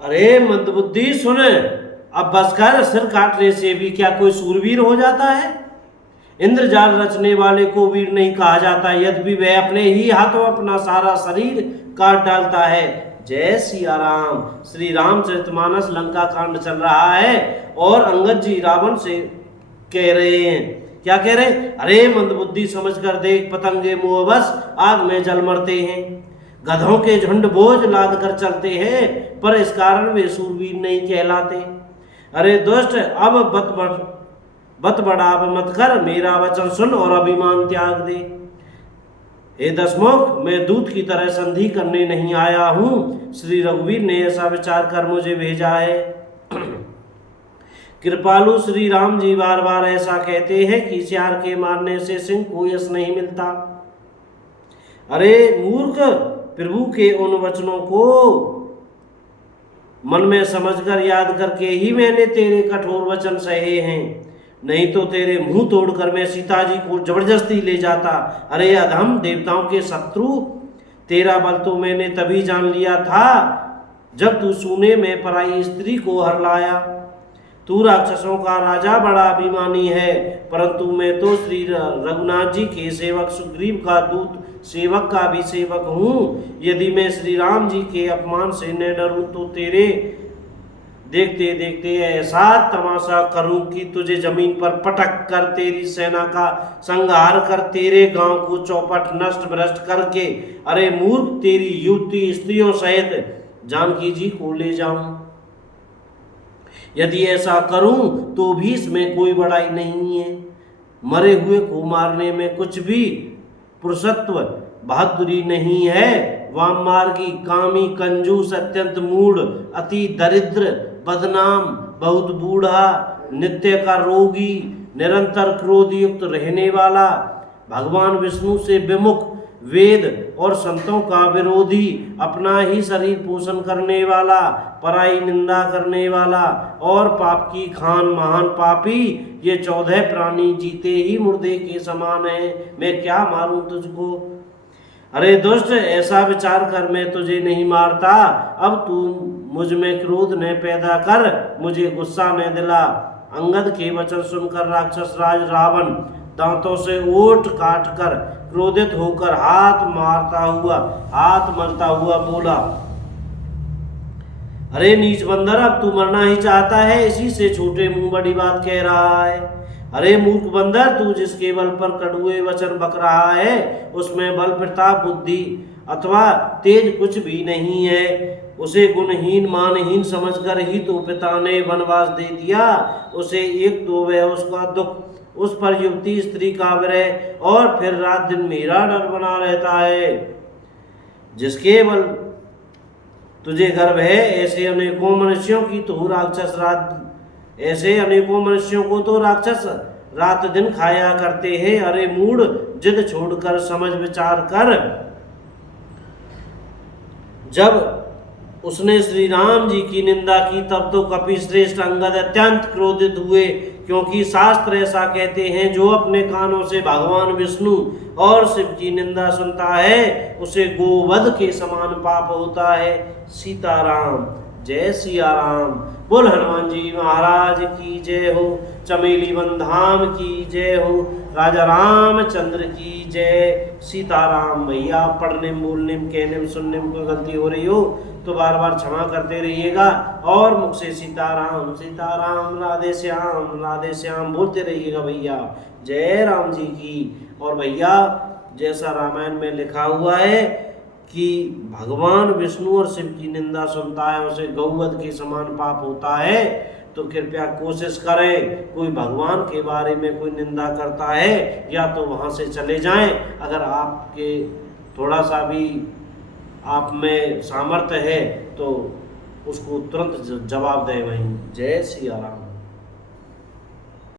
अरे मंदबुद्धि सुन, अब बस कर, सिर काटने से भी क्या कोई सूरवीर हो जाता है? इंद्रजाल रचने वाले को वीर नहीं कहा जाता, यद्यपि वह अपने ही हाथों अपना सारा शरीर काट डालता है। जय सिया राम। श्री रामचरितमानस लंका कांड चल रहा है और अंगद जी रावण से कह रहे हैं, क्या कह रहे? अरे मंदबुद्धि समझ कर देख, पतंगे मोहबस आग में जल मरते हैं, गधों के झुंड बोझ लाद कर चलते हैं, पर इस कारण वे सूरवीर नहीं कहलाते। अरे दुष्ट, अब बत बढ़ाव मत कर, मेरा वचन सुन और अभिमान त्याग दे। हे दशमुख, मैं दूत की तरह संधि करने नहीं आया हूं, श्री रघुवीर ने ऐसा विचार कर मुझे भेजा है। कृपालु श्री राम जी बार बार ऐसा कहते हैं कि सियार के मारने से सिंह को यश नहीं मिलता। अरे मूर्ख, प्रभु के उन वचनों को मन में समझकर याद करके ही मैंने तेरे कठोर वचन सहे हैं, नहीं तो तेरे मुंह तोड़कर मैं सीता जी को जबरदस्ती ले जाता। अरे अधम, देवताओं के शत्रु, तेरा बल तो मैंने तभी जान लिया था जब तू सूने में पराई स्त्री को हर लाया। तू राक्षसों का राजा बड़ा अभिमानी है, परंतु मैं तो श्री रघुनाथ जी के सेवक सुग्रीव का दूत, सेवक का भी सेवक हूँ। यदि मैं श्री राम जी के अपमान से न डरूं तो तेरे देखते देखते ऐसा तमाशा करूं कि तुझे जमीन पर पटक कर तेरी सेना का संहार कर तेरे गांव को चौपट नष्ट भ्रष्ट करके, अरे मूर्ख, तेरी युवती स्त्रियों सहित जानकी जी को ले जाऊं। यदि ऐसा करूं तो भी इसमें कोई बड़ाई नहीं है। मरे हुए को मारने में कुछ भी पुरुषत्व बहादुरी नहीं है। वाममार्गी, कामी, कंजूस, अत्यंत मूढ़, अति दरिद्र, बदनाम, बहुत बूढ़ा, नित्य का रोगी, निरंतर क्रोध युक्त रहने वाला, भगवान विष्णु से विमुख, वेद और संतों का विरोधी, अपना ही शरीर पोषण करने वाला, पराई निंदा करने वाला और पाप की खान महान पापी, ये 14 प्राणी जीते ही मुर्दे के समान है। मैं क्या मारूं तुझको? अरे दुष्ट, ऐसा विचार कर, मैं तुझे नहीं मारता। अब तू मुझ में क्रोध न पैदा कर, मुझे गुस्सा न दिला। अंगद के वचन सुनकर राक्षस राज रावण दांतों से ओठ काट कर क्रोधित होकर हाथ मलता हुआ बोला, अरे नीच बंदर, अब तू मरना ही चाहता है, इसी से छोटे मुंह बड़ी बात कह रहा है। अरे मूर्ख बंदर, तू जिसके बल पर कड़ुए वचन बक रहा है, उसमें बल, प्रताप, बुद्धि अथवा तेज कुछ भी नहीं है। उसे गुणहीन मानहीन समझकर ही तो पिता ने वनवास दे दिया। उसे एक तो वह उसका दुख, उस पर युवती स्त्री का विरह, और फिर रात दिन मेरा डर बना रहता है। जिसके बल तुझे गर्व है, ऐसे अनेकों मनुष्यों को तो राक्षस रात दिन खाया करते हैं। अरे मूढ़, जिद छोड़कर समझ विचार कर। जब उसने श्री राम जी की निंदा की तब तो कपिश्रेष्ठ अंगद अत्यंत क्रोधित हुए, क्योंकि शास्त्र ऐसा कहते हैं, जो अपने कानों से भगवान विष्णु और शिव की निंदा सुनता है, उसे गोवध के समान पाप होता है। सीताराम। जय सिया राम। बोल हनुमान जी महाराज की जय हो। चमेली वन धाम की जय हो। राजा रामचंद्र की जय। सीताराम। भैया पढ़ने में, बोलने में, कहने में, सुनने में कोई गलती हो रही हो तो बार बार क्षमा करते रहिएगा, और मुख से सीताराम सीताराम, राधे श्याम बोलते रहिएगा भैया। जय राम जी की। और भैया, जैसा रामायण में लिखा हुआ है कि भगवान विष्णु और शिव की निंदा सुनता है, उसे गौवध के समान पाप होता है। तो कृपया कोशिश करें, कोई भगवान के बारे में कोई निंदा करता है या तो वहाँ से चले जाएं। अगर आपके थोड़ा सा भी आप में सामर्थ्य है तो उसको तुरंत जवाब दें वहीं। जय सिया राम।